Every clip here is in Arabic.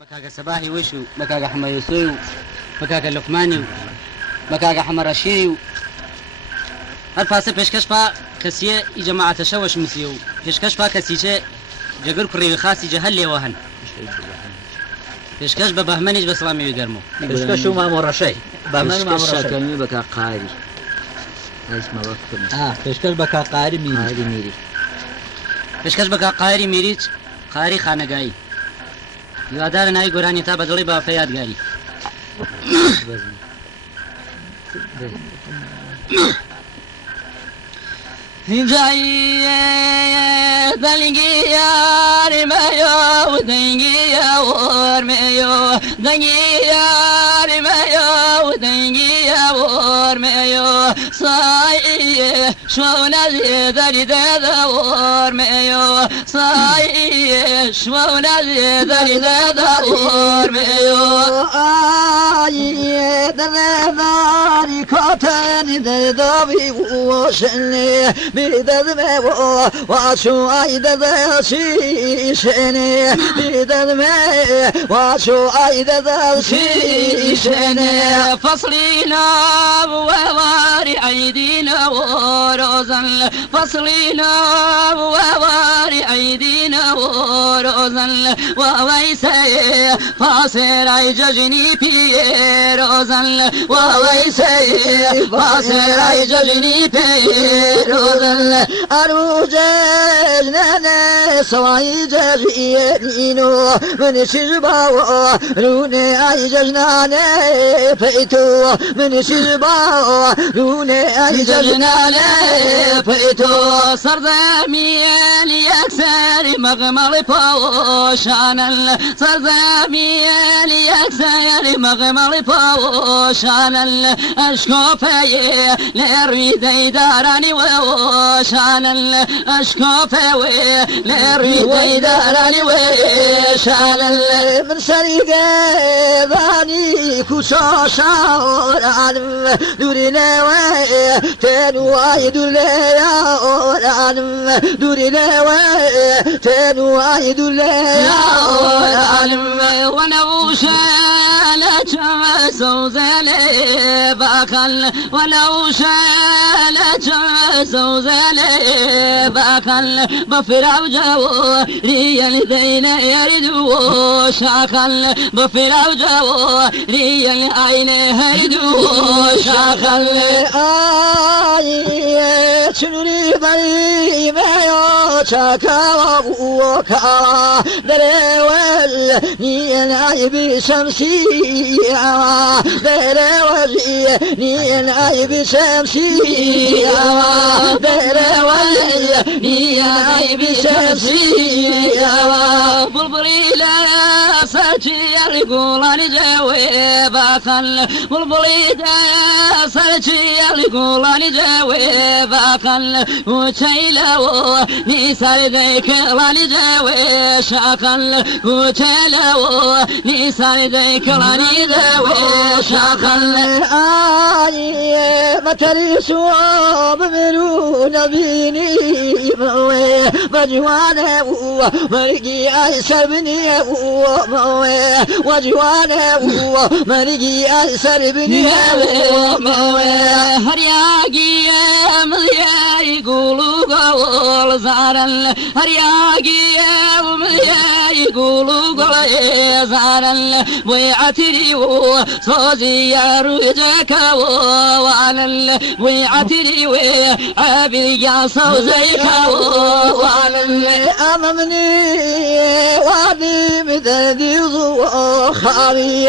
بكاك صباحي وشو بكاك أحمد يسوي بكاك اللقماني بكاك أحمد رشيو هالفاسه پیشکش با کسیه ای جماعت شوش مسیو پیشکش با کسیه جگر کری خاصی جهل وهن پیشکش به بهمنیش بسلامی بگرمو پیشکش ما مرشی بهمن ما مرشی کلمی بکا قاری اسم وقت پیشکش بکا قاری میری پیشکش بکا قاری میری قاری خانگاهی یادار نای گورانی تا بدلی با فیادگاری هنجاية دلقي يا رمايو دنقي يا ورمايو دنقي يا رمايو دنقي يا ورمايو صاي شو نزي داري دادا ورمايو صاي شو نزي داري دادا ورمايو آي داري كاتن دابي وشني بدمه واشو عيد شيشني بدمه واشو عيد شيشني فصلنا وواري عيدنا وروزن فصلنا وواري عيدنا وروزن وويسي فاصر عيججني بيروزن وويسي فاصر عيججني بيروزن أروجل نانا سواي جرينو من شرباو روني أي ججناني فيتو من شرباو روني أي ججناني فيتو صردامي ليكسر مغمر بوشان صردامي ليكسر مغمر بوشان أشكوفي لريدي داراني وشان الأشكوفي لريدي داراني وشان من سريقه ذاني كوشاشا ورانم دورينا وتنو عيد الليا ورانم دورينا وتنو عيد الليا ورانم ونوشالت سوزالي باكل ونوشالت سوزالي باكل بفراو جو ريال دين يردو شاكل بفراو جو ريال عين يردو شاكل آي شنوري بري ما يوشاكا وكا دريوال نيان عيب شمسي دريوال نيان عيب شمسي دريوال نيان عيب شمسي بلبلي لا ساتي يقول أنا جواب خل بلبلي لا ساتي يقول أنا جواب خل وشيلو نسال ذيك لاني جواب شاخل وشيلو نسال ذيك لاني جواب شاخل آي مترسو بمنو نبيني موي بجوانه مرقي أيسر بني موي وجوانه مرقي أيسر بني موي هرياقي مليا يقولوا قول زارن هرياقي مليا يقولوا قول زارن ويعتري صوزي يا رجاك وعلى ويعتري وعابي يا صوزيك وعلى أمامني وعدي مددي وخاري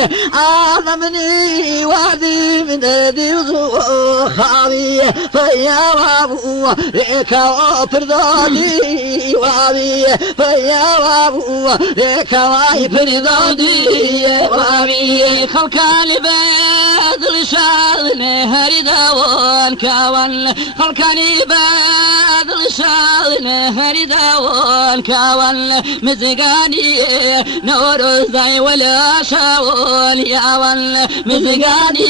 أمامني وعدي مددي وخاري فيا رابو لك وفردادي وعبي فيا رابو لك وفردادي وعبي خلق البدر شاذ نهر دوان كوان خلق البدر شاذ نهر دوان كوان مزقاني نور زي ولا شاول يا ول مزقاني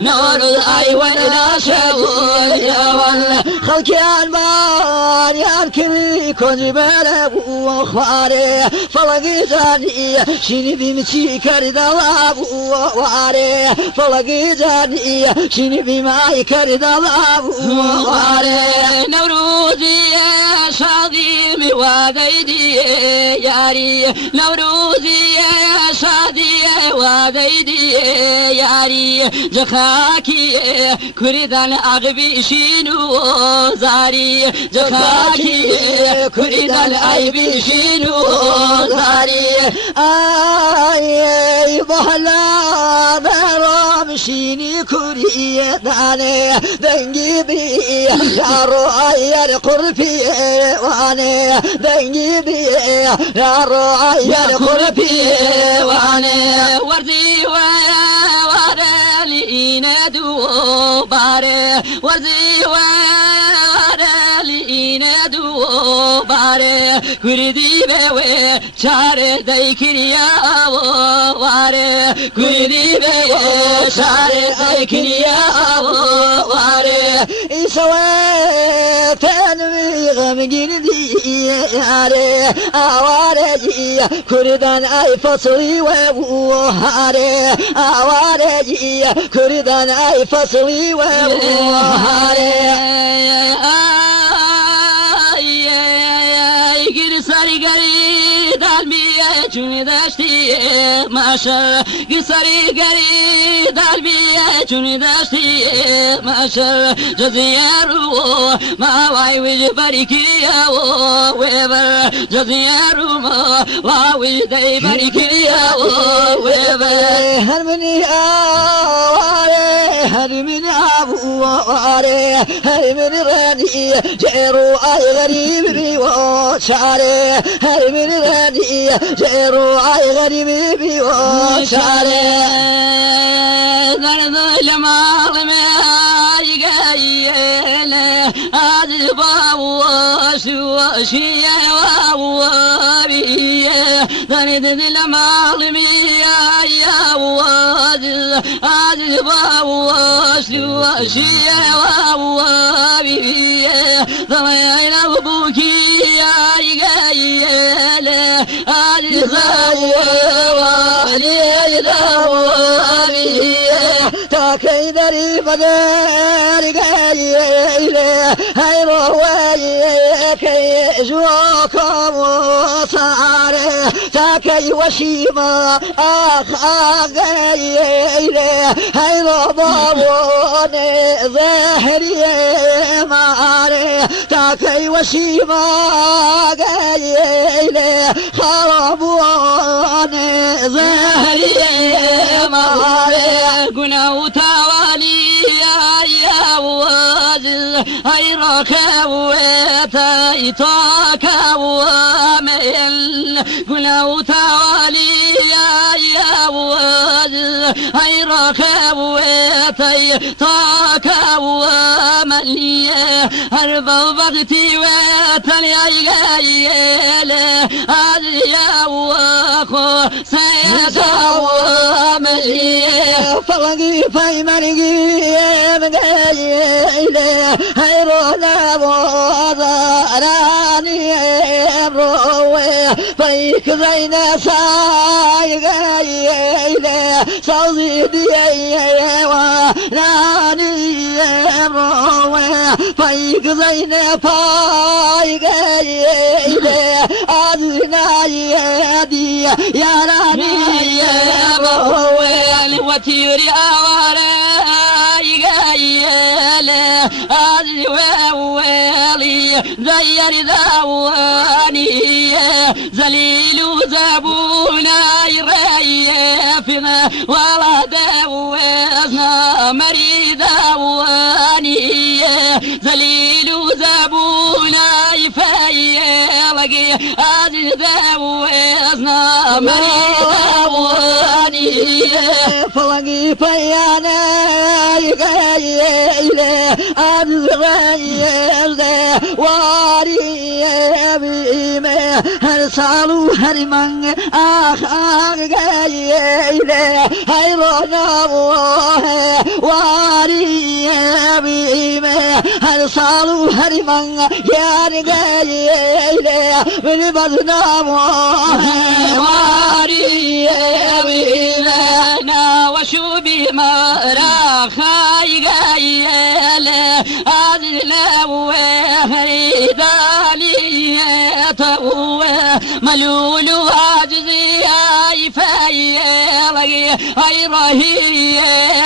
نور أيوة شاول يا ول خلق البار يا الكري كنت بلب وخواري فلقي زاني شيني بمشي كرد الله وخواري فلقي زاني شيني بماي كرد الله وخواري نوروزي شادي مواديدي ياري نوروزي شادي واديدي ياري جخاكي كردان أغبي شينو زاري جخاكي كردان أغبي شينو زاري أي بحلا برام شيني كريداني دنجي بي يارو أير قربي واني دنجي بي يارو أير قربي واني وردي ورالي ندو باري وردي ورالي ندو باري كردي بوي شار دايكريا واري كردي بوي شار دايكريا واري إسوي تنمي غمجين دي ياري أواري كردان أي فصلي ووهاري أواري كردان أي فصلي ووهاري ساري غري دالبي چون داشتي ماشر ساري غري دالبي چون داشتي ماشر جزيرو ما واي وج بريكيا ويبر جزيرو ما واي داي بريكيا ويبر هرمني هرمني ابو واري هرمني راني جيرو اي غريب وشاري هرمني راني جيرو اي غريب وشاري ذرذ لما يقايل أذبا وشوشي وابي ذرذ لما يا وازل أذبا وشوشي وابي ذرين أبوكي يقايل أذبا وعلي دوابي تاكي دري بدر قايله هاي روي كي جوكم وصاره تاكي وشيما اخ قايله هاي ربابون ظهري ماره تاكي وشيما قايله خربون ظهري ماره قنا وتوالي يا وازل هيرك وتايتك ومل قنا وتوالي يا وازل هيرك وتايتك ومل هرب وقتي وتلي عيال يا وخو سيسوى مليه فلقي في مرقي مقايله هيرونا وضراني بروي فيك زينا سايقايله صوزيدي وناني بروي فيك زينا فايقايله أذنا يدي يا راني يا بويل وتيري أوراي قايله أذي وويلي زير ذواني زليل زبونا يريفنا ولا دوزنا مريد واني زليل زبونا يفيلقي أذي دوزنا مريد واني فلقي فيانا قايله أدغيرده واري بيمه هر صالو هر من آخ قايله هيرونا واري بيمه هر صالو هر من يان قايله من بدنا واري بيمه وشو بمرا خاي قايله أدلا وهيداني تو ملول عجزي أي فايلي أي رهي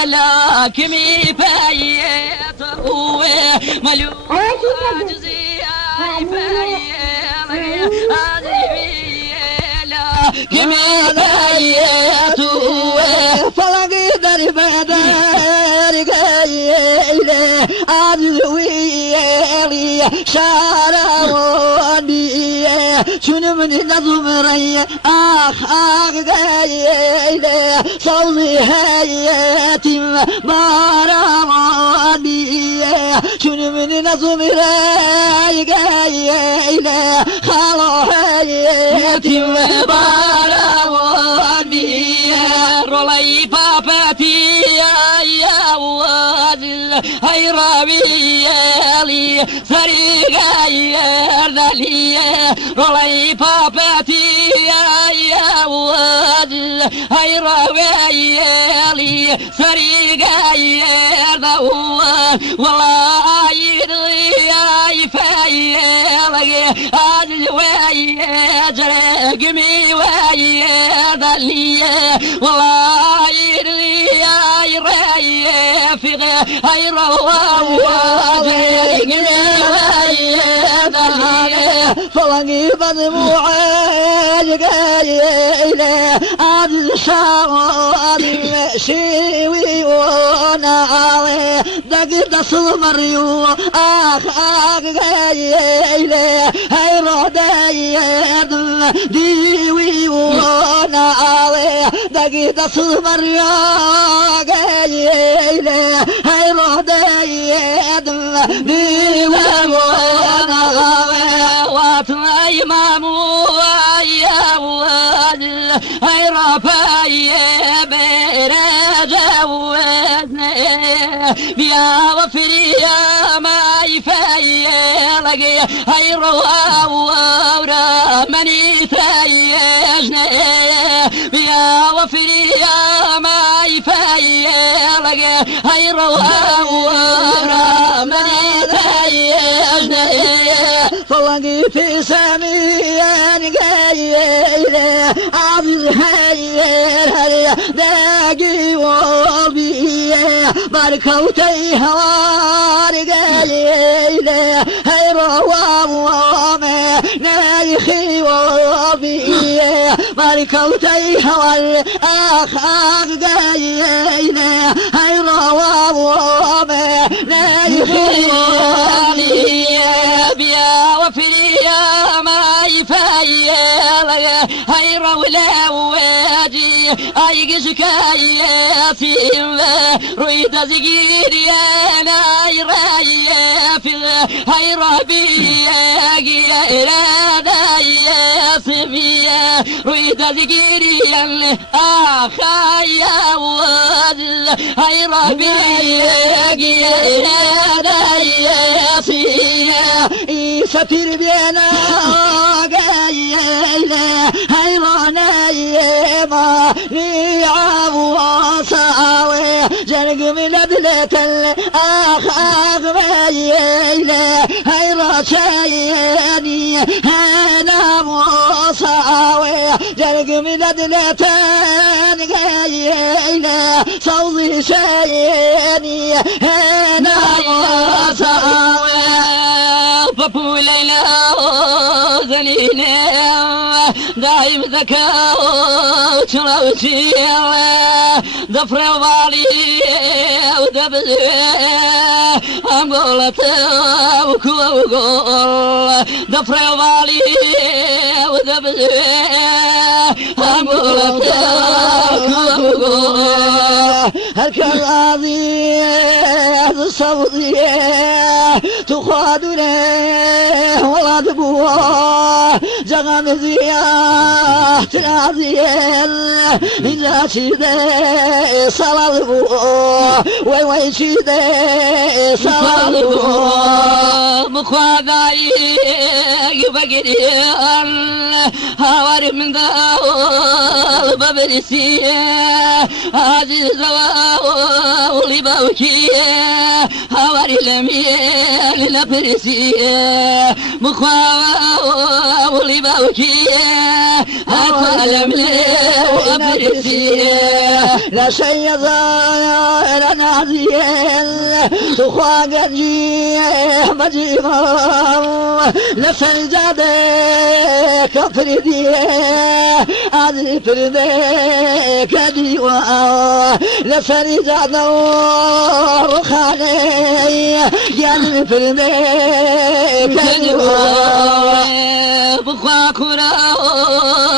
لكمي فايت هو ملول عجزي أي فايلي لكمي فايت هو فلقي درب قايله أدويلي شاروني شنو من نظم ري آخ قايله صوصي هياتي بارماني شنو من نظم ري قايله خلو هياتي بارماني رولي بابتي يا وادل هاي ربيالي سريقا يردلي رولي بابتي يا وادل هاي ربيالي سريقا يردو والله يدري يا فايلي عدل ويجرقمي ويردلي والله يدري يا ريفق هاي فلقي بدموعي قايله عدل شاوالي شيوي ونعالي دقيت صمريو آخ قايله هاي رودايد ديوي ونعالي دقيت صمريو قايله هاي رودايد ديوي ونعالي واتناي مامو يا ولد هاي رفاي برجوزني بيا وفري يا ما يفايلقي هاي روا ورا مني تايجني بيا وفري يا ما يفايلقي هاي روا ورا مني تايجني فلقي في سامي قايله عبد هاي داقي وبي باركوتي هوار قايله هاي روامه نايخي وبي باركوتي هوار اخ قايله هاي روامه نايخي وبي بيا وفريا ما يفايل هاي رولا واجي اي قشكاياتي رويد زقير يا ناي رايفي هاي ربي يا إرادا يا سمية رويد زقير يا آخايا وادل هاي ربي يا إرادا يا سمية سفير بينا قايله هاي رانايما نيعم وصاوي جنق من أدلة الأخ مايله هاي رشايني هانا وصاوي جنق من أدلة قايله صوصي شايني هانا وصاوي بابولينا زنينا دايم ذكاء وشراوشي ضفر وبالي ودبزي أمقولة وكوة وقول ضفر وبالي ودبزي أمقولة وكوة وقول هلك الراضي صوتيه تخادنا ولا تبوه جغم زياه تنازيل إذا شده صلال بوه وي شده صلال بوه مخواذاي بقري هواري من داول ببرسي عزيز ولي باوكي هواري لميل لبرسي مخواذاي باوكي هواري لميل لبرسي لا شيء ظاهر نازيل تخوى قنجي مجيما لسجادة كفردي عزي فردي كديوة لسجادة رخاني يعني فردي كديوة بخوا كرا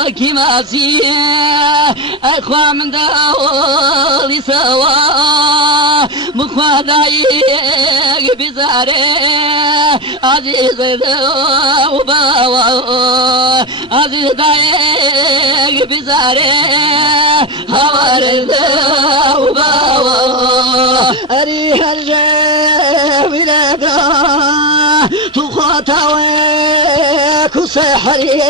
كما سيه أخوا من داولي سوا بخوا دايق بزاري عزيز وباوا عزيز دايق بزاري هوارد وباوا أريها الجاولة تخاطوك وسحري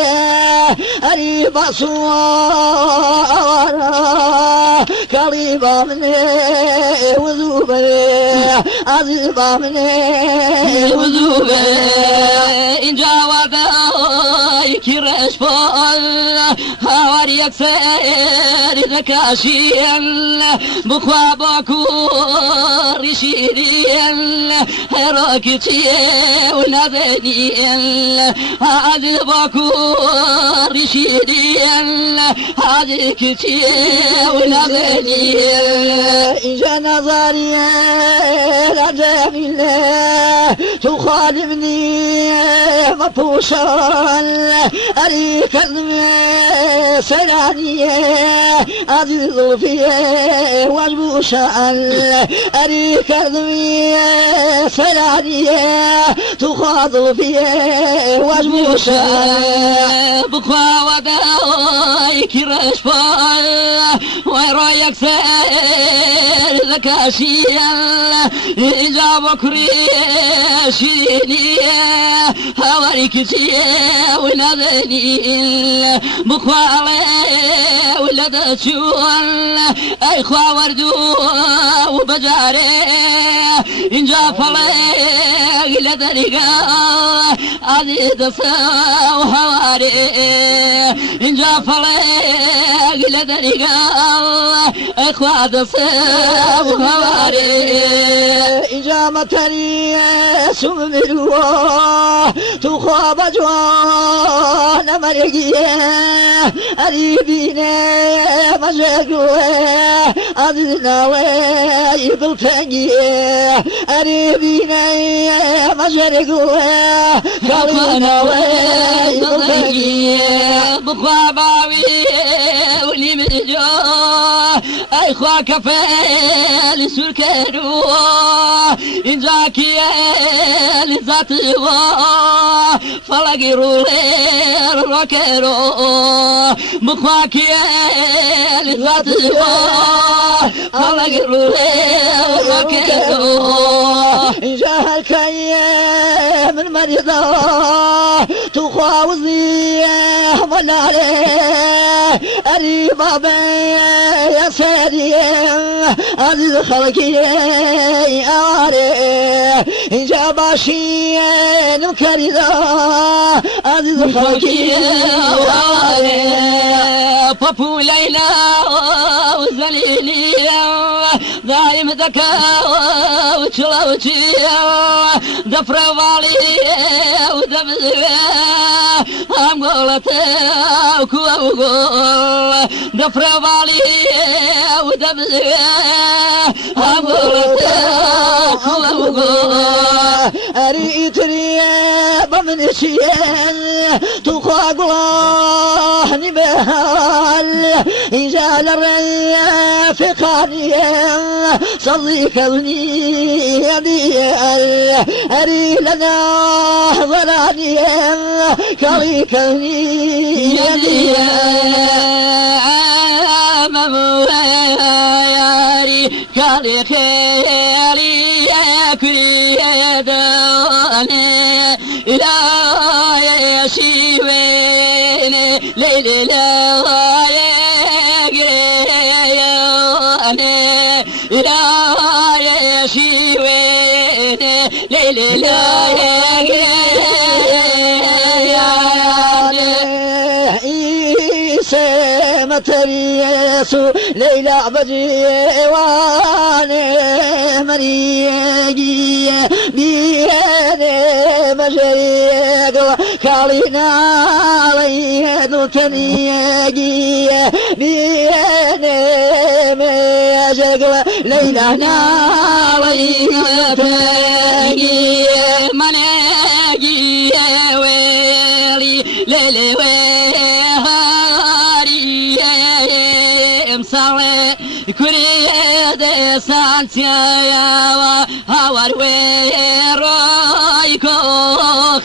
أريب أصوار قريبة مني وذوبة عزيبة مني وذوبة إن جاوب كرش فول هواري يكسر ذكاشين بخوا بكور شيرين هراكتي ونذنين هذه بكور شيرين هذه كتي ونذنين إجا نظري رجميلة تخالفني مبوشان أريك سرانية عزيز فيه وجبوشان أريك سرانية تخاضل فيه وجبوشان بخوا ودايك رشفال ورايك سير ذكاشيال إجا بكري شيني هواريك تيه ونذني بخوا علي ولد شوال أي خوا وردو وبجاري إن جا فلي لدرقا عزيز ساو هواري إن جا فلي لدرقا أخوا دساو هواري إجامتني سمروا تخاب جوان مرقية أريبيني مجاقوة أذنا ويبلتنقية أريبيني مجاقوة خلينا ويبلتنقية بخوا باوي ولي مرجو أي خوا كفال سركرو إن جاكي لذاتي فلقيرو لير روكرو بخواكي لذاتي فلقيرو لير روكرو إن جاها الكيام المريضة تخاوزي ولا عليه أريبا بي يا سيدي عزيز خلقي أواري إن جاباشي نمكريدا عزيز خلقي أواري بابو ليلى وزليلي دايم ذكاء وشلوتي دفر والي ودبزي هم قولته وكوغول دفر والي ودبزي هم قولته وكوغول أريتري بمن شيئا تخاق الله نبال إجال الرافقاني صديقني يديال أري لنا ظلاني كريكني يديال ممواري كالي خيري كري داني إلا يشيوين ليلي لا يقرياني إلا يشيوين ليلي لا يقرياني تريسو ليلى بجيواني مريجي بياني مجريق كالينا ليدو تنيجي بياني مجريق ليلى ناليدو تنيجي منيجي ويلي ليلي كريد سانتيا هاور ويرويكو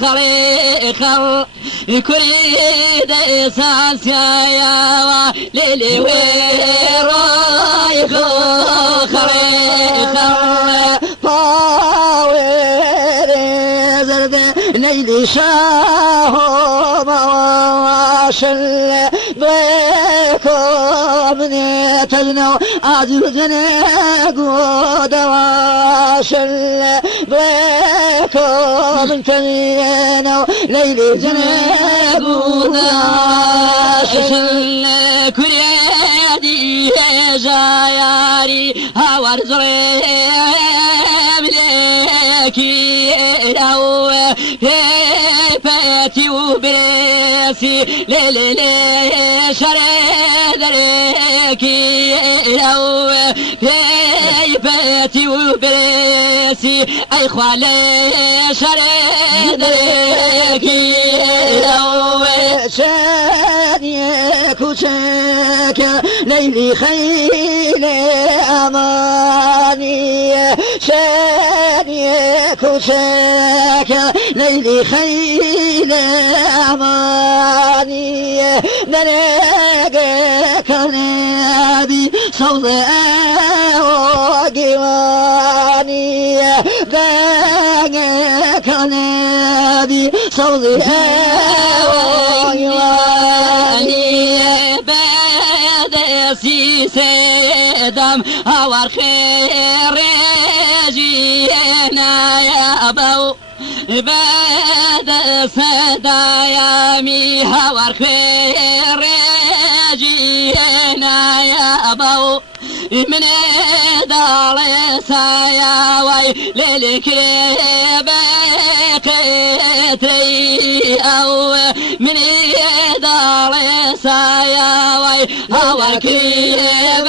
خليخل كريد سانتيا ليلي ويرويكو خليخل باوير زرد نيلي شاهو مواشل من تجنو عجوزنا قدواشل بيكو من تجنو ليلي جنا قدواشل كريدي جاياري هاور زريم لكي لو هيبتي وبريسي ليلي شريد لكي لو هيبتي وبريسي أي خوالي شريد لكي لو شانيك وشاك ليلي خيلي أماني شانيك وشاك ليلي خيلي أماني نلاقيك نبي صوت وقواني لاقيك نبي صوت وقواني بدسي سيدم أور خير جينا يا أبو بعد صدايامي هور خير جينا يا أبو من دار ساياوي للكريب قتري أو من دار ساياوي هور كريب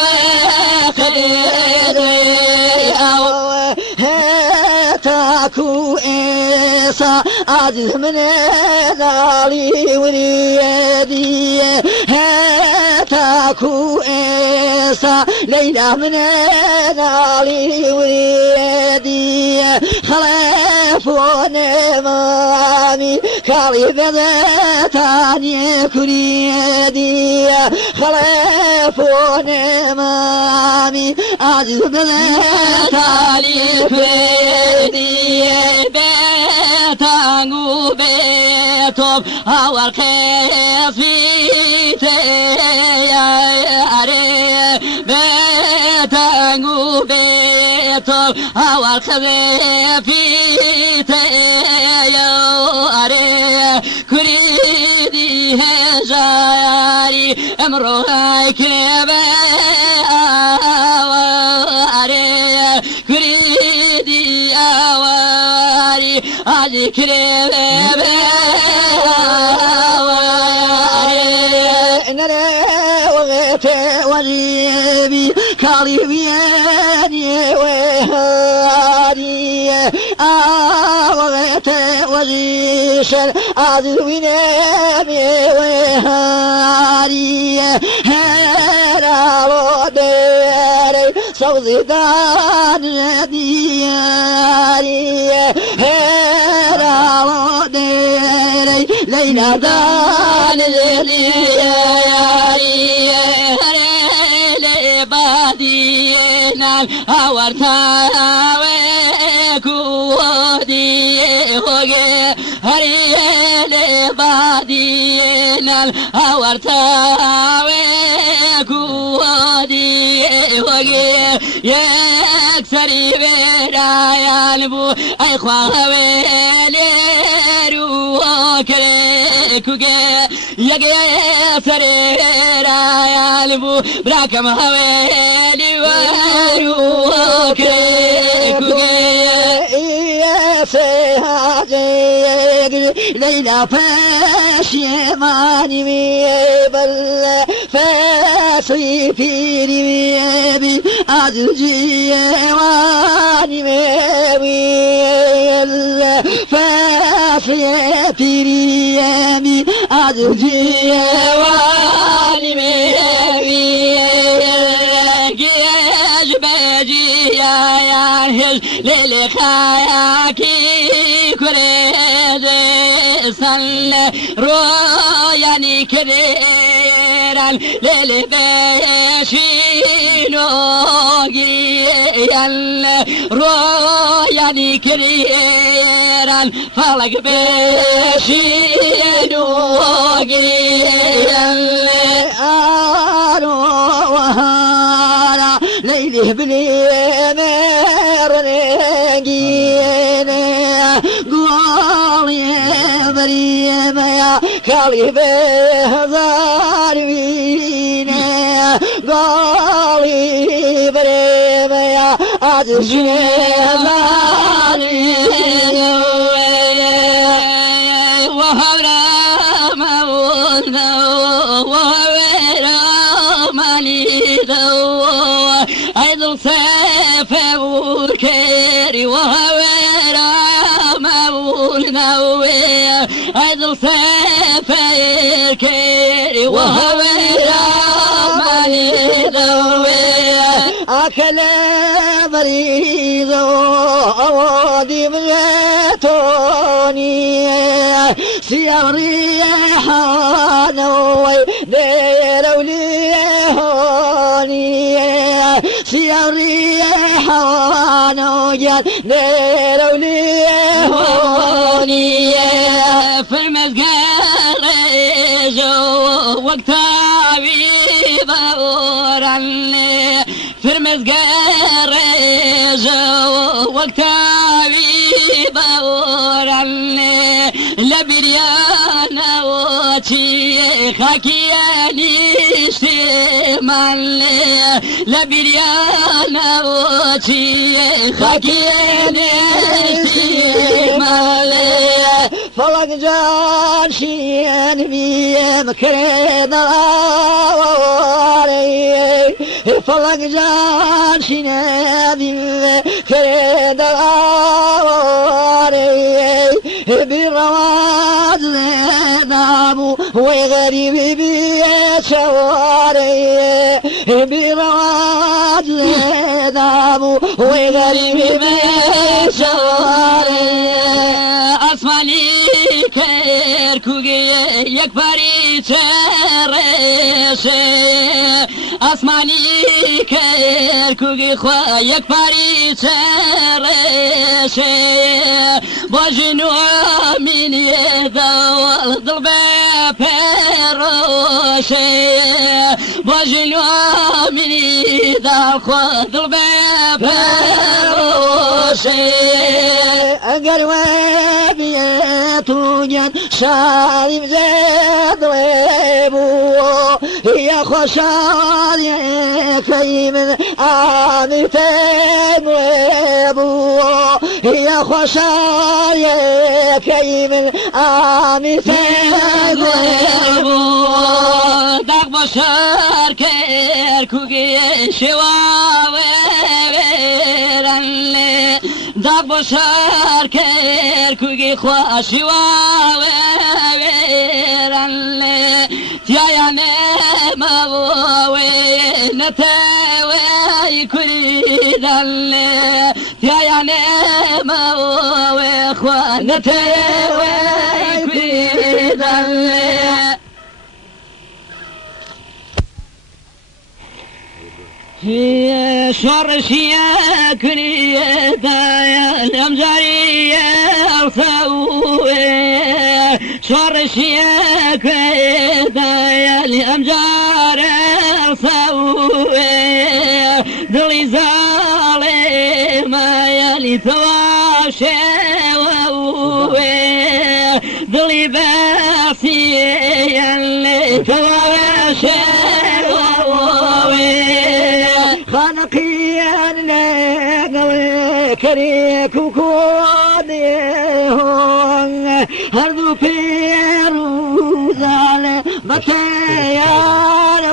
قتري أو تاكو إيسا عزيز من داري وريدي تاكو إيسا ليلى من داري وريدي خلافون مامي كاري بذاتاني كريدي خلافون مامي عزيز بذاتاني كريدي بيتانو بيتوب هاور خيس فيتي يا أري بيتانو بيتوب هاور خيس فيتي يا أري كريدي هجاري امرو هايك أري كريدي أواري أجي كريبي أنا وغيت وجيبي كاريبياني وهاري آوغت وجيش العزوين بوهاري هيرا وداري صوزدان دياري هيرا وداري ليلى دان دياري هري بادينا أورتاوي كودي هوجي هري بادينا أورتاوي كودي هوجي يكسري برايا البو أي خواوي ليرو كريكوجي يجي سري رايا البو براكم هويلي ويرو كريكوجي ليلى فاشي ماني ميبل فاسي فيني ميبي عزجي واني ميبل فاسي فيني ميبي عزجي واني ميبي جيج بجي يا هج ليلي خاياكي كريد سل روياني كريران ليلي بيشينو جيال روياني كريران فلق بيشينو جيال وهارا ليلي بلي مرنجينا قولي بريم يا كالي بهزار وينا قولي بريم يا عزيزي هزار وينا وهورا مونا وهورا ماليدو أيضا سيف وكيري وهورا مونا أيضا سيف وكيري وهورا ماليدو أكل مريضو أودي ملتوني سياري حانوي نيرو ليهوني سياري حانوي نيرو ليهوني في المسجد جو وقتها بيبورني في المسجد جو وقتها بيبورني لبريانا وشي خاكياني اشتمال لبريانا وشي خاكياني اشتمال فلق جان شيان بيم كريد الأواري فلق جان شيان بيم كريد الأواري بالرواج لنابو وغريب بيشواري بالرواج لنابو وغريب بيشواري أسمالي كيركوغي يكبري ترشي أسمالي كيركوغي خوا يكبري ترشي بجنو من يدول ضربة بروشي بجنو من يدول خوا ضربة بروشي قالوا بيتو جد شارب زاد ويبو يا خوشال يا كيمن عامتين ويبو يا خوشال يا كيمن عامتين ويبو داق بشار كيركوغي شواوي شاق بشار كيركوكي خواشي واويران لي تيا نما وينتاوي كويدان لي تيا نما ويخوانتاوي كويدان لي هي شرشيا كريتا يا الأمزارية الفوية شرشيا كريتا يا الأمزار الفوية دلي زالي ما يلي ثواشي ووية دلي باسي يلي ثواشي ووية خانقيا نغوي كريك وكودي هون هردو بيرو زال بكيان